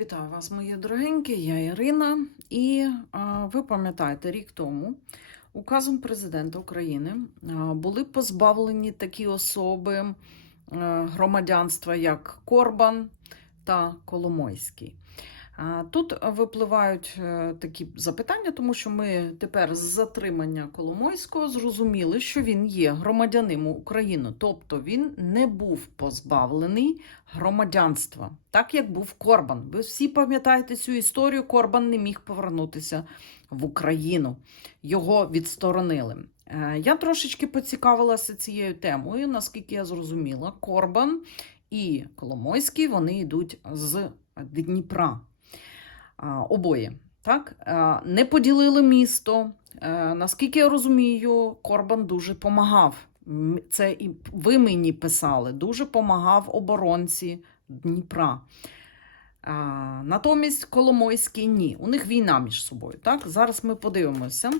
Вітаю вас, мої дорогенькі, я Ірина. І а, ви пам'ятаєте, рік тому указом президента України а, були позбавлені такі особи а, громадянства, як Корбан та Коломойський. Тут випливають е, такі запитання, тому що ми тепер з затримання Коломойського зрозуміли, що він є громадянином України, тобто він не був позбавлений громадянства, так як був Корбан. Ви всі пам'ятаєте цю історію. Корбан не міг повернутися в Україну. Його відсторонили. Е, Я трошечки поцікавилася цією темою, наскільки я зрозуміла, Корбан і Коломойський вони йдуть з Дніпра. Обоє. Так? Не поділили місто. Е, Наскільки я розумію, Корбан дуже помагав. Це і ви мені писали, дуже помагав оборонці Дніпра. Натомість Коломойський ні. У них війна між собою. Так? Зараз ми подивимося.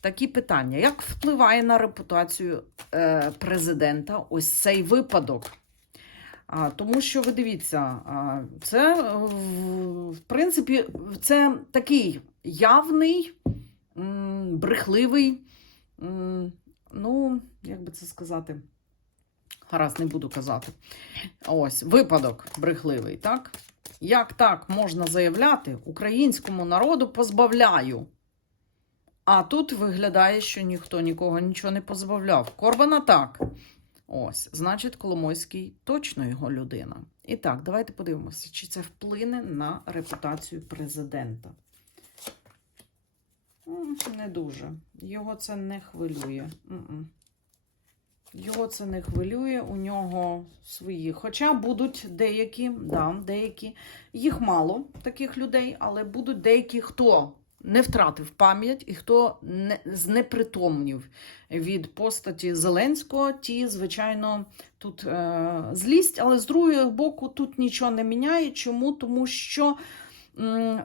Такі питання: як впливає на репутацію е, президента ось цей випадок? А, тому що ви дивіться, а, це е, в- принципі це такий явний, м, брехливий, м, ну, як би це сказати, гаразд не буду казати. Ось, випадок брехливий, так? Як так можна заявляти українському народу позбавляю? А тут виглядає, що ніхто нікого нічого не позбавляв. Корбана так. Ось, значить, Коломойський точно його людина. І так, давайте подивимося, чи це вплине на репутацію президента. Не дуже. Його це не хвилює. Його це не хвилює, у нього свої. Хоча будуть деякі, да, деякі, їх мало таких людей, але будуть деякі, хто не втратив пам'ять і хто не знепритомнів від постаті Зеленського. Ті, звичайно, тут е, злість, але з другого боку тут нічого не міняє. Чому? Тому що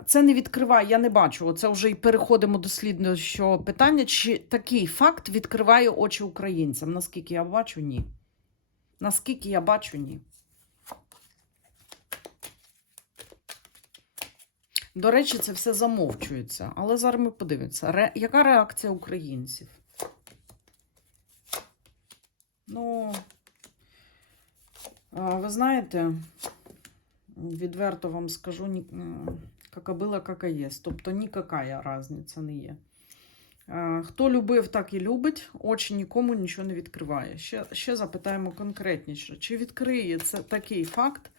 це не відкриває, я не бачу. Оце вже і переходимо до слідчого питання. Чи такий факт відкриває очі українцям? Наскільки я бачу, ні. Наскільки я бачу, ні. До речі, це все замовчується. Але зараз ми подивимося, ре... яка реакція українців? Ну, ви знаєте, відверто вам скажу, яка була, яка є. Тобто ніяка різниця не є. Хто любив, так і любить, очі нікому нічого не відкриває. Ще, ще запитаємо конкретніше, чи відкриє це такий факт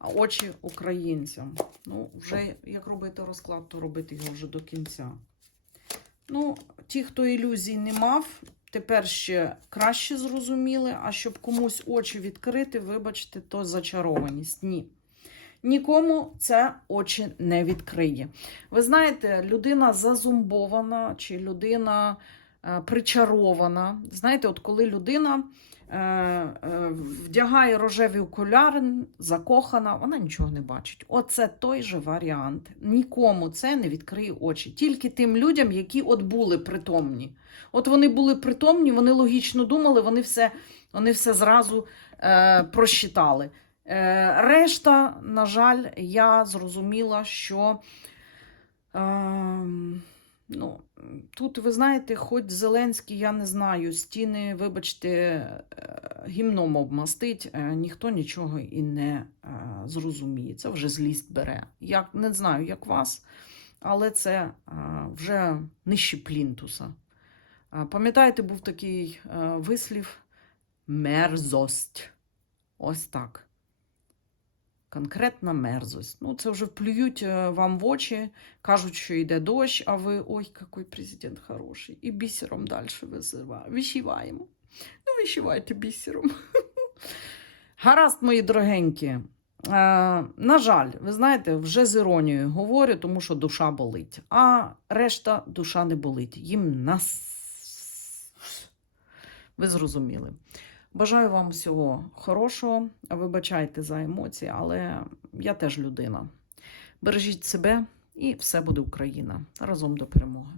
очі українцям? Ну, вже як робити розклад, то робити його вже до кінця. Ну, ті, хто ілюзій не мав, тепер ще краще зрозуміли, а щоб комусь очі відкрити, вибачте, то зачарованість. Ні. Нікому це очі не відкриє. Ви знаєте, людина зазумбована чи людина причарована. Знаєте, от коли людина е, е, вдягає рожеві окуляри, закохана, вона нічого не бачить. Оце той же варіант. Нікому це не відкриє очі. Тільки тим людям, які от були притомні. От вони були притомні, вони логічно думали, вони все, вони все зразу е, просчитали. Е, решта, на жаль, я зрозуміла, що е, ну, тут, ви знаєте, хоч Зеленський, я не знаю, стіни, вибачте, е, гімном обмастить, е, ніхто нічого і не е, зрозуміє. Це вже злість бере. Я не знаю, як вас, але це вже нижче плінтуса. Пам'ятаєте, був такий вислів мерзость. Ось так. Конкретна мерзость. Ну, це вже вплюють е, вам в очі, кажуть, що йде дощ, а ви ой, який президент хороший. І бісером далі вишиваємо. Ну, вишивайте бісером. Гаразд, мої дорогенькі. Е, на жаль, ви знаєте, вже з іронією говорю, тому що душа болить. А решта душа не болить. Їм нас. Ви зрозуміли. Бажаю вам всього хорошого. Вибачайте за емоції, але я теж людина. Бережіть себе і все буде Україна. Разом до перемоги.